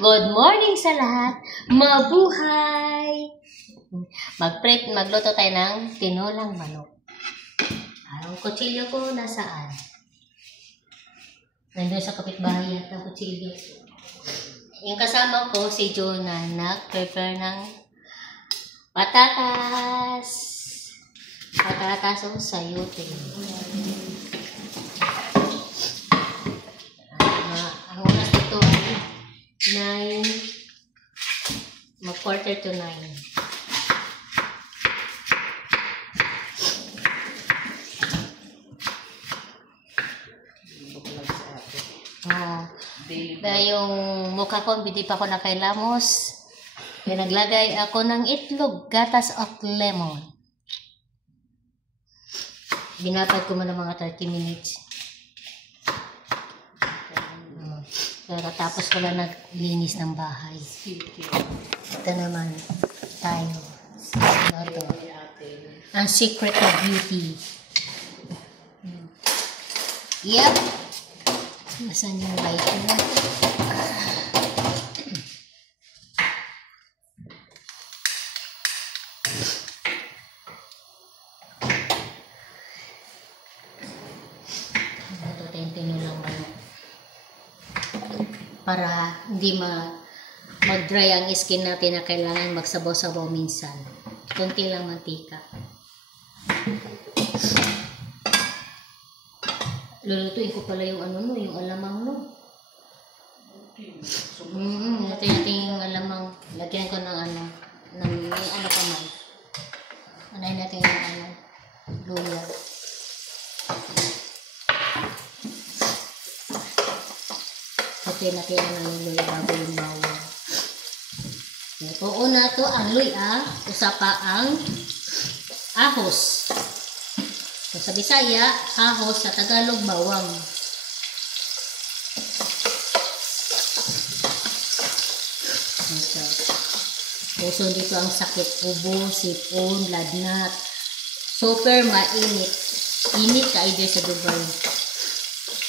Good morning sa lahat. Mabuhay! Magluto tayo ng tinolang manok. Ang kutsilyo ko nasaan? Nandun sa kapitbahay at ang kutsilyo. Yung kasama ko, si Jonah, nag-prepare ng patatas. Patatas o sayote. Ang oras dito ay 9, mag-quarter to 9. Dahil yung mukha ko, hindi pa ako nakailamos. Kaya naglagay ako ng itlog, gatas of lemon. Binapad ko muna mga 30 minutes. Tapos ko lang naglinis ng bahay. Ito naman tayo. Ito. Ang secret of beauty. Yep. Nasaan yung light na? Ito tentino lang manok. Para hindi mag-dry ang skin natin na kailangan magsabaw-sabaw minsan. Kunti lang mantika. Lulutuin ko pala yung yung alamang no. Ito yung alamang. Lagyan ko ng pa man. Anayin natin yung luya. Lagyan natin ng luya bago yung bawang. Ito una to ang luya. Usa pa ang ahos. So, sa Bisaya, ahos, sa Tagalog, bawang. Puso dito ang sakit, ubo, sipon, lagnat. Super mainit. Init ka either sa Dubai.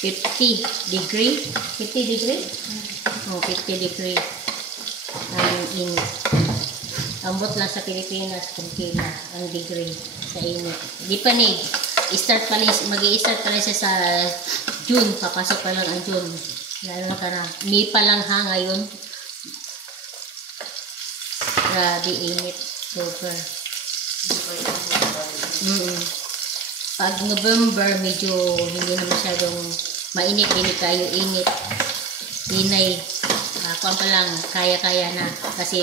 50 degree? 50 degree? Oh, 50 degree. Ang init. Ambot lang sa Pilipinas kung kila ang degree sa init. Di panig. Mag-i-start pala siya sa June. Papasok pa lang ang June. Lalo ka na. May pa lang ha ngayon. Grabe init. Super. Pag November, medyo hindi na masyadong mainit. Hindi kayo init. Hinay. Ako pa lang, kaya-kaya na. Kasi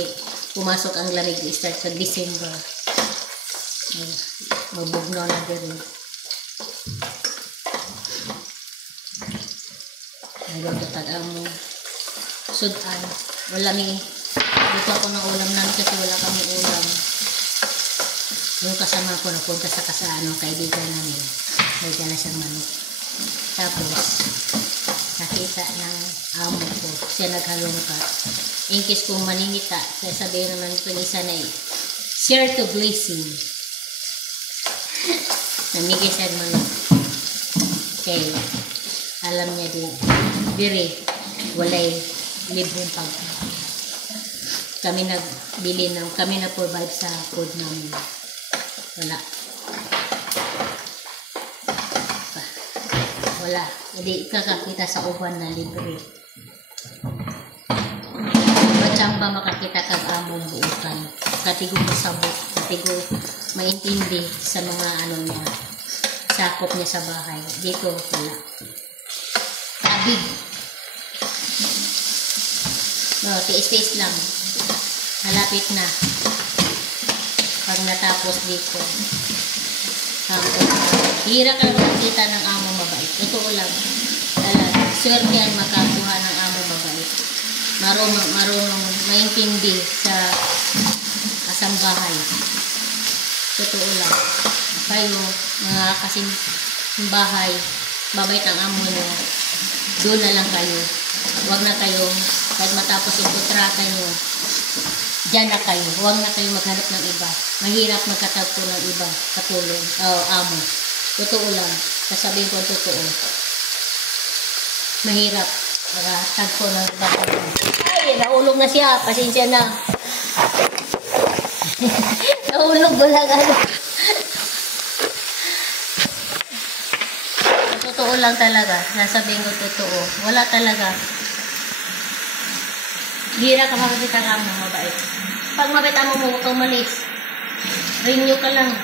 pumasok ang lamig. I-start sa December. Mabugnaw na din. Ngayon tatag ang sudan. Wala may dito ako ng ulam namin kasi wala kami ulam. Yung kasama ko napunta sa kaibigan namin. May dala siyang manok. Tapos nakita ng amo ko. Siya naghalongka. In case kung maninita, sasabihin naman ito isa na share to blessing. Namigay siya manok. Okay. Alam niya din. Biri. Walay libreng pagkain. Kami na provide sa food namin. Wala. Hindi kakakita sa uban na libre. Matsang ba makakita kag among buukan. Katigong masabot. Katigong maintindi sa mga niya. Sakop niya sa bahay. Dito, wala. Tabig. No, tiis-tiis lang. Malapit na. Pag natapos dito. Hirap ka makakita ng among mabait. Ito lang. Swerte yan makakuha ng among mabait. Marunong maintindi sa kasambahay. Totoo lang. Kayo, mga kasimbahay, mabait ang amo nyo. Doon na lang kayo. Huwag na kayo, kahit matapos yung kontrata nyo, dyan na kayo. Huwag na kayo maghanap ng iba. Mahirap magkatagpo ng iba. Katulong, amo. Totoo lang. Sasabihin ko ang totoo. Mahirap. Tagpo ng iba. Ay, na siya. Pasensya na. Nahulog ba lang ano? Totoo lang talaga. Nasabihin ko totoo. Wala talaga. Bira ka makakita ka mo, mabait. Pag mabait mo, huwag kang malis. Renew ka lang.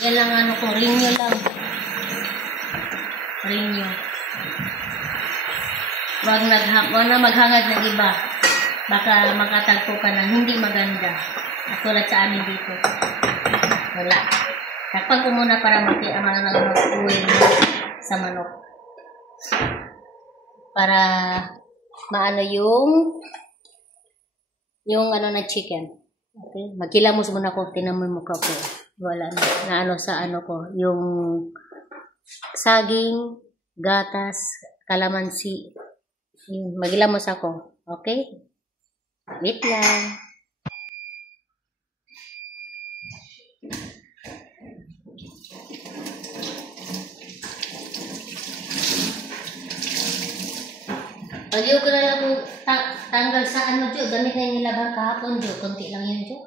Yan lang ano ko, renew lang. Renew. Huwag na maghangad ng iba. Baka makatagpo ka na hindi maganda. Tulad sa amin dito. Wala. Takpan ko muna para mag-uwi sa manok. Para maano yung ano na chicken. Okay? Magkilamos muna ko. Tinamoy mo ka po. Wala na ano sa ano ko. Yung saging, gatas, kalamansi. Magilamos ako. Okay? Wait lang. Pag yung ko na lang tanggal sa ano, Jo. Gamit na yung nilabang kahapon, Jo. Kunti lang yan, Jo.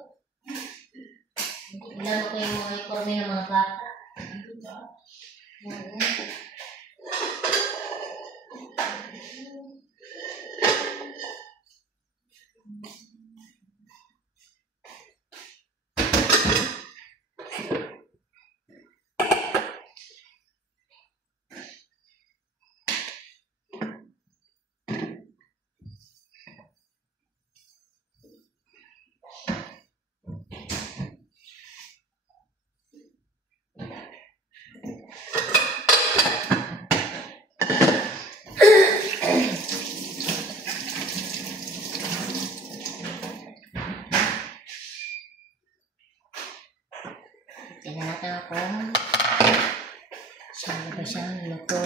Ilan ko yung mga ikorme ng mga bata. Tingnan natin ako. Saan ba siyang luto?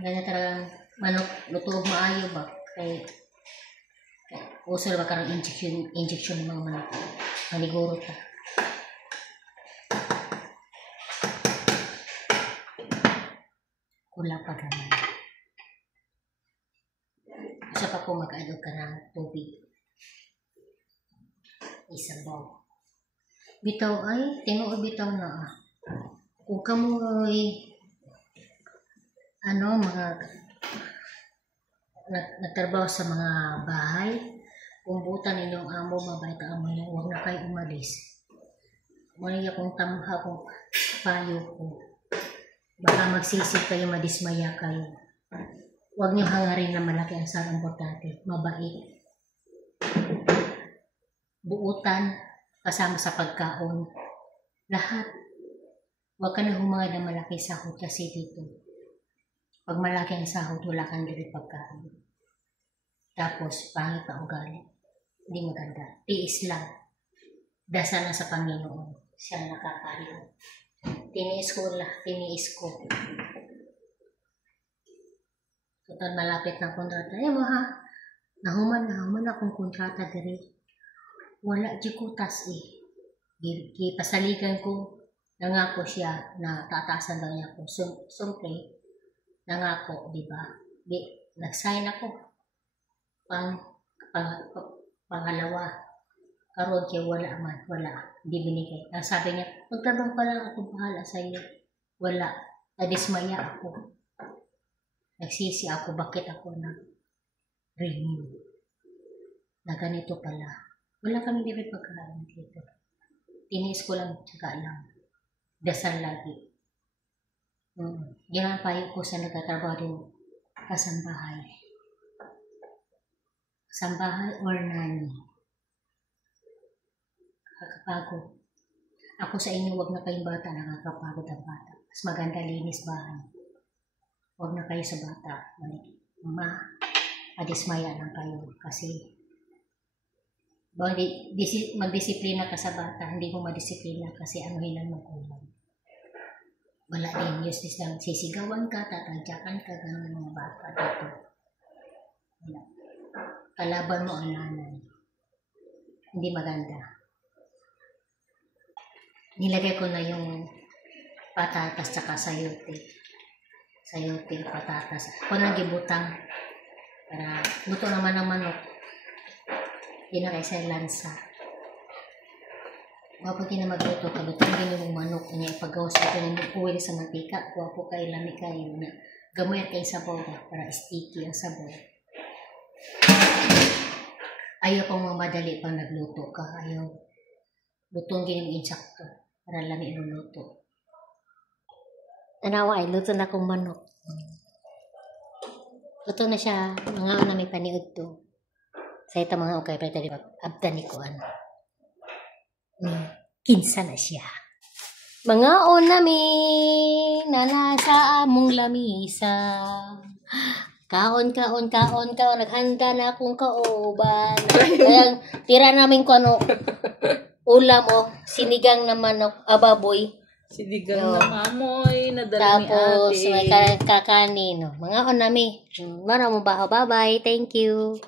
Ganyan talagang manok, luto maayo ba? Kaya uso ba karang injection ng mga manok? Maniguro ta. Kula pa naman. Isa pa po mag-adog ka ng tubig. Isabaw. Bitaw ay, tinuod bitaw na ah. Kung kamoy, nagtrabaho sa mga bahay, kung butan ninyong amo, mabait ang amo niya, huwag na kayo umalis. Muna kung tamha, kung payo ko, baka magsisip kayo, madismaya kayo. Huwag niyo hangarin na malaki ang sarang importante, mabait. Buutan, kasama sa pagkaon. Lahat. Huwag ka na humangad ng malaki sahod kasi dito. Pag malaki ang sahod, wala kang dili pagkaon. Tapos, pangit na ugali. Hindi maganda. Tiis lang. Dasal lang sa Panginoon. Siya nakakaliw. Tiniis ko. Total malapit ng kontrata. Mo ha, nahuman akong kontrata diri. Wala di ko tas eh. Pasaligan ko, nangako siya na tataasan daw niya ako. Siyempre, nangako, di ba? Nag-sign ako. Pangalawa. Karoon siya, wala. Hindi binigay. Ang sabi niya, magtabang pa lang ako, bahala sa iyo. Wala. Nadismaya ako. Nagsisi ako, bakit ako renew na ganito pala. Wala kami dito pagkain dito. Tinis ko lang, tsaka lang. Dasal lagi. Ginapayo ko sa nagtatrabaho din kasambahay. Kasambahay or nani. Nakakapagod. Ako sa inyo, wag na kayong bata, nakakapagod ang bata. Mas maganda linis bahay. Wag na kayo sa bata. Madismaya lang kayo kasi magdisiplina ka sa bata, hindi mo madisiplina kasi ano hilang magulang. Wala din, Diyos lang, sisigawan ka, tatadyakan ka, gano'n ng mga bata dito. Wala. Kalaban mo ang nanay. Hindi maganda. Nilagay ko na yung patatas tsaka sayote sayote, patatas. Kung nang gibutang para luto naman ng manok. Di na kaysa lansa. Wapo kina magluto, kalutang din yung manok. Kanya ipagawas ko ng uwil sa mantika. Wapo kayo, lami kayo na gamoy kayo sabaw para sticky ang sabaw. Ayaw pang mamadali pang nagluto ka. Ayaw. Lutong din yung insakto para lami yung luto. Tanawa ay, luto na kong manok. Luto na siya. Mga na may paniod to. Sa ito mga okay, pero tali abdan ni ko ano. Kinsa na siya. Mga onami na nasa among lamisa. Kaon, naghanda na akong kauban. Kaya tira namin ko ano, ulam sinigang na manok, baboy. Sinigang na mamoy, nadala Tapos, ni ate. may kakanin. Mga onami. Maraming bye-bye. Thank you.